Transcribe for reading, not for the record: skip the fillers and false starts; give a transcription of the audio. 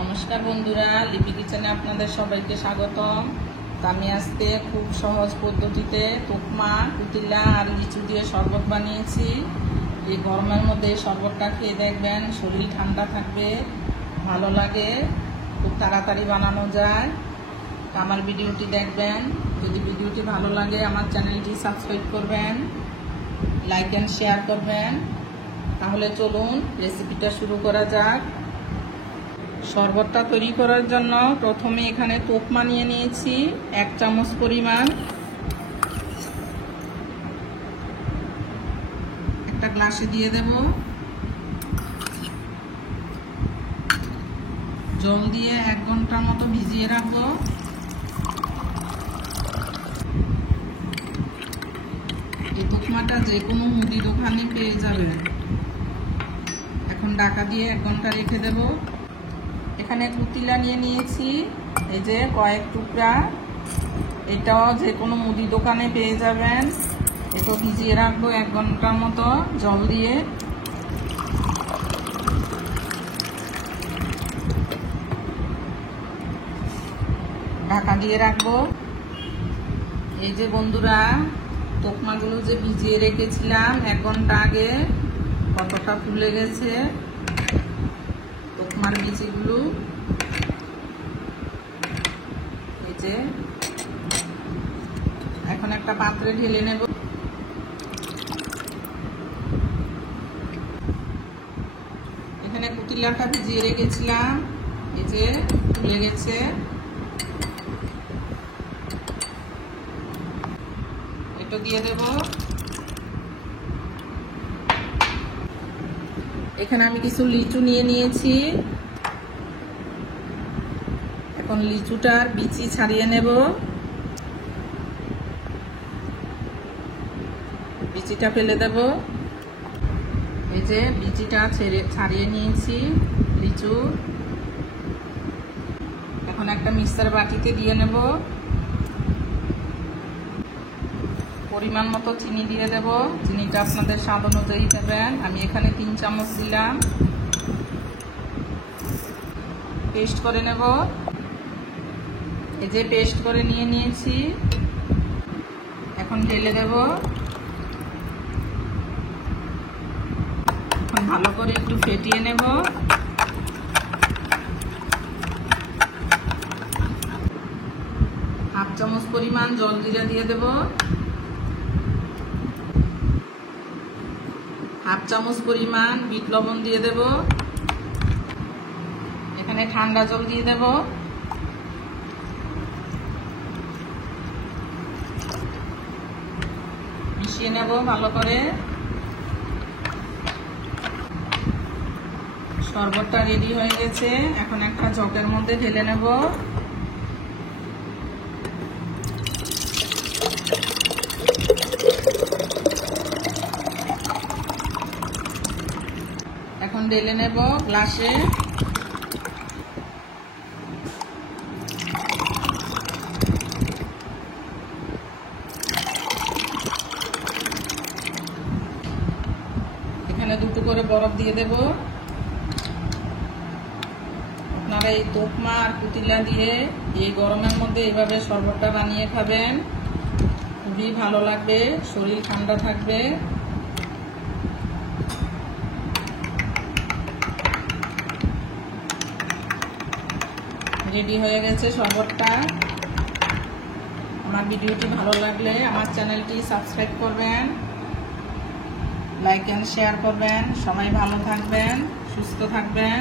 নমস্কার বন্ধুরা, লিপি কিচেনে আপনাদের সবাইকে স্বাগতম। আমি আজকে খুব সহজ পদ্ধতিতে তোকমা, কুতিলা আর লিচু দিয়ে শরবত বানিয়েছি। এই গরমের মধ্যে শরবতটা খেয়ে দেখবেন, শরীর ঠান্ডা থাকবে, ভালো লাগে, খুব তাড়াতাড়ি বানানো যায়। আমার ভিডিওটি দেখবেন, যদি ভিডিওটি ভালো লাগে আমার চ্যানেলটি সাবস্ক্রাইব করবেন, লাইক অ্যান্ড শেয়ার করবেন। তাহলে চলুন রেসিপিটা শুরু করা যাক। শরবতটা তৈরি করার জন্য প্রথমে এখানে তোকমা নিয়ে নিয়েছি 1 চামচ পরিমাণ। একটা গ্লাসে দিয়ে দেব, জল দিয়ে 1 ঘন্টার মতো ভিজিয়ে রাখবো। এই তোকমাটা যে কোনো মুদি দোকানে পেয়ে যাবে। এখন ঢাকা দিয়ে 1 ঘন্টা রেখে দেব। এখানে কুতিলা নিয়ে নিয়েছি, এই যে কয়েক টুকরা, এটাও যে কোনো মুদি দোকানে পেয়ে যাবেন। এটা ভিজিয়ে রাখবো 1 ঘন্টার মতো জল দিয়ে। ঢাকা দিয়ে রাখবো। এই যে বন্ধুরা, তোকমাগুলো যে ভিজিয়ে রেখেছিলাম 1 ঘন্টা আগে, কতটা ফুলে গেছে তোকমার বীজগুলো। এই যে এখন একটা পাত্রে ঢেলে নেব। এখানে কুতিলাটা ভিজিয়ে রেখেছিলাম, এই যে ফুলে গেছে। এটা দিয়ে দেব। এখানে আমি কিছু লিচু নিয়ে নিয়েছি। এখন লিচুটার বিচি ছাড়িয়ে নেব। বিচিটা ফেলে দেব। এই যে বিচিটা ছাড়িয়ে নিয়েছি লিচু। এখন একটা মিক্সার বাটিতে দিয়ে নেব। পরিমাণ মতো চিনি দিয়ে দেব। চিনিটা আপনাদের স্বাদ অনুযায়ী দেবেন। আমি এখানে 3 চামচ দিলাম। পেস্ট করে নেব। এই যে পেস্ট করে নিয়ে নিয়েছি। এখন ঢেলে দেব। এখন ভালো করে একটু ফেটিয়ে নেব। হাফ চামচ পরিমাণ জল জিরা দিয়ে দেব। হাফ চামচ পরিমাণ বিট লবণ দিয়ে দেব। এখানে ঠান্ডা জল দিয়ে দেব। মিশিয়ে নেব ভালো করে। শরবতটা রেডি হয়ে গেছে। এখন একটা জগের মধ্যে ঢেলে নেব। এখন ঢেলে নেব গ্লাসে। এখানে 2টো করে বরফ দিয়ে দেব। আপনারা এই তোকমা আর কুতিলা দিয়ে এই গরমের মধ্যে এইভাবে শরবতটা বানিয়ে খাবেন, খুবই ভালো লাগবে, শরীর ঠান্ডা থাকবে। রেডি হয়ে গেছে শরবতটা। আমার ভিডিওটি ভালো লাগলে আমার চ্যানেলটি সাবস্ক্রাইব করবেন, লাইক এন্ড শেয়ার করবেন। সবাই ভালো থাকবেন, সুস্থ থাকবেন।